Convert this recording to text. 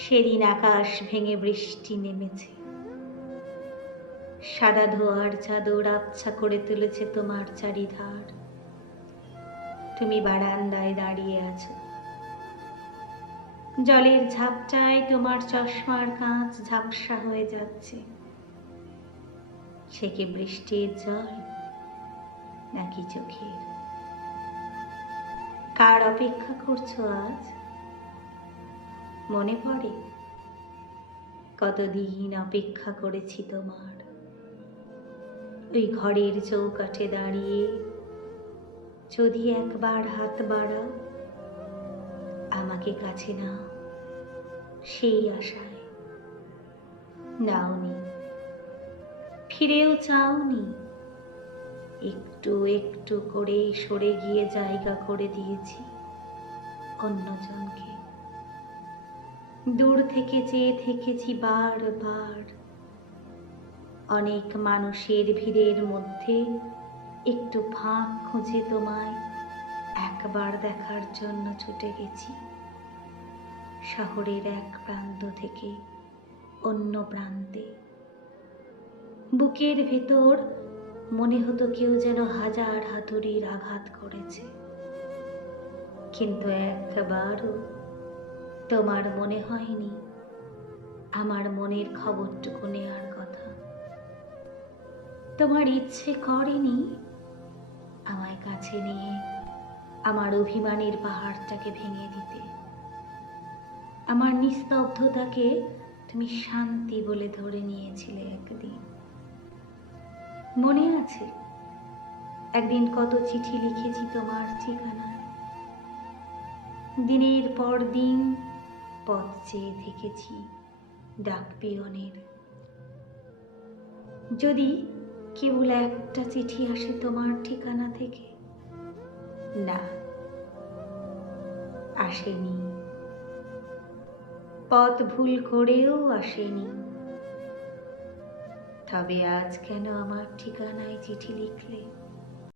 সেদিন আকাশ ভেঙে বৃষ্টি নেমেছে, সাদা ধোয়ার চাদর আবছা করে তুলেছে তোমার চারিধার। তুমি বারান্দায় দাঁড়িয়ে আছো, জলের ঝাপটায় তোমার চশমার কাঁচ ঝাপসা হয়ে যাচ্ছে। সে কি বৃষ্টির জল নাকি চোখের? কার অপেক্ষা করছো আজ? মনে পড়ে কতদিন অপেক্ষা করেছি তোমার। ওই ঘরের চৌকাঠে দাঁড়িয়ে যদি একবার হাত বাড়াও, আমাকে কাছে নাও, সেই আশায়। নাওনি, ফিরেও চাওনি, একটু একটু করে সরে গিয়ে জায়গা করে দিয়েছি অন্যজনকে। দূর থেকে চেয়ে থেকেছি বারবার, অনেক মানুষের ভিড়ের মধ্যে একটু ফাঁক খুঁজে তোমায় একবার দেখার জন্য ছুটে গেছি। শহরের এক প্রান্ত থেকে অন্য প্রান্তে, বুকের ভেতর মনে হতো কেউ যেন হাজার হাতুড়ির আঘাত করেছে, কিন্তু একবারও তোমার মনে হয়নি আমার মনের খবরটুকু নেয়ার কথা। তোমার ইচ্ছে করেনি আমায় কাছে নিয়ে আমার অভিমানের পাহাড়টাকে ভেঙে দিতে। আমার নিস্তব্ধতাকে তুমি শান্তি বলে ধরে নিয়েছিলে একদিন। মনে আছে একদিন কত চিঠি লিখেছি তোমার ঠিকানায়, দিনের পর দিন পথ চেয়ে থেকেছি ডাক পিয়নের। যদি কেবল একটা চিঠি আসে তোমার ঠিকানা থেকে। না, আসেনি। পথ ভুল করেও আসেনি। তবে আজ কেন আমার ঠিকানায় চিঠি লিখলে?